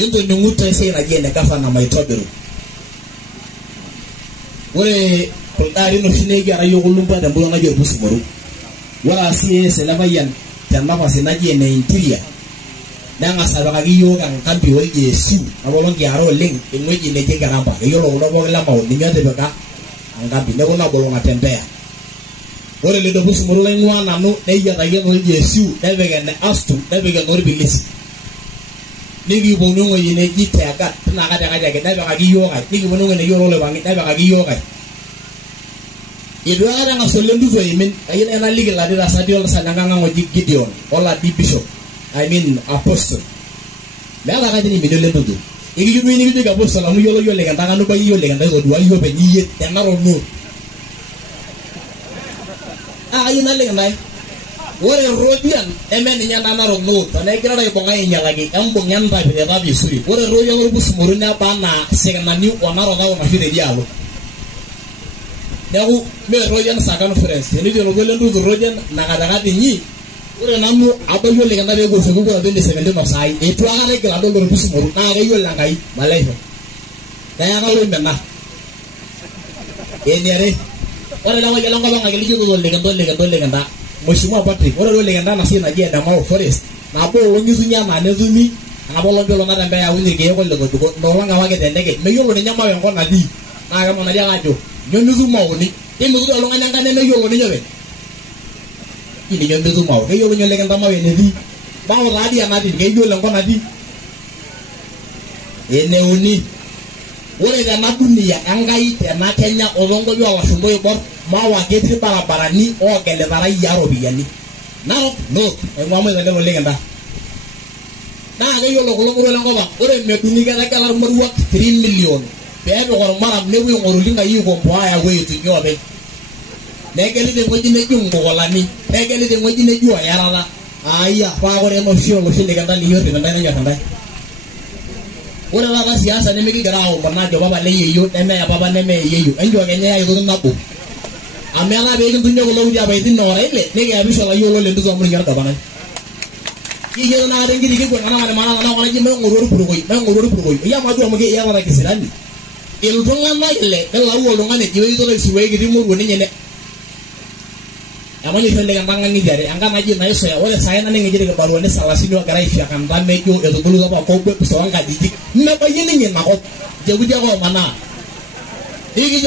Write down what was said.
Yendo nunguta sai na je ne kafa na mai tobiru wore kuldari no shine ga rayo kullum ba da bulan aje busu maru wala siye se la bayan tanna fa se na je ne interior dan asaba ka giyo kan kampi wol je su abolon ki aro ling inweji ne je garamba yo lo bo la maw ni ngade be ka ngambi ne ko na bolon atempea wore le do busu maru la ngwa na no ne ya ta ye wol je su ne be ga ne astu ne be ga no bilis nigi bono ngoyi ne jite aga na ga daga daga da ba gi yoga nigi bono ngene yoro le wangi da ba gi yoga ido ara nga so lendu zo yimin ayina na ligi la dira sa diol sa nga ngoji Gideon wala di bishop I mean apostle la ga ni mi do lendu do igi yu ni igi ga apostle amu yolo yole ga tanga no ba yole ga do do ayo be ni yet na ro no ayina le ngai wore rodian emen nyanda na ronno to ne gira dai bonga nya lagi ambong nyanda bi da bi suri wore royo ngor bus muruna bana segna ni ona ro gawo na hide dialo dawu me royan sa conference ni de rogelen du royan na ga daga ni wore namu abayo le nganda be go so go do de 70 no sai e to aga le gira do ngor bus muru na ga yo la ngai malai ho kaya ga lo menna e ni are wore la wa jalanga ba ngai go le nganda Mheshimiwa Patrick wala wale nganda na sina je da mau forest na bo wongi zunya na ne zumi na bo londo longa da ya wuni ge ko le go ndo wanga wage de ndege me yolo ne nyama yo na di na ga mo na dia gajo nyondu zuma woni e mu do longa nyanga ne yolo ne nyobe ini nyondu zuma ge yolo nyole nganda mawe ne di ba wa dia na di ge yolo ngona di ene uni wole da na dunia angai te na Kenya olongo yo wa shumbo bor mawa getri barabara ni o gele bara yaro biyani now no e ngamo da lo legenda na ga yo lo ko lo ngo ba ore me duni ga kala maruwa 3 million be be ko maram ne wi ngoro linga yi ko bo aya we tu nyobe ne gele de ngoji ne jungo ko lani ne gele de ngoji ne juwa yarala aya pa ko re no shio lo shinde ga dali yo de ndana nya kanda ore la ba siasa ne me ki garao bana jo baba le yeyo ne me ya baba ne me yeyo enjo ga nya ya ko na ko amela be ngi tunyo ko lo dia bay tin no rele ne ga bi so la yo lo le ndu so mun ngar ka bana ki je na de ngi ko na mana na ji me ngoro puru ko ya ma do mo ge ya mara ki silani el to nga na le de la wo lo ngane ji we to si we gi mo woni nyene amani fende ga banga ngi jare anga na ji na so ya wala saya na ngi jere ga baro ne sala sino ga rai fi kan ba me jo e to bulu ba ko ko so anga di me ba yini nyena ko je bu je ko mana igi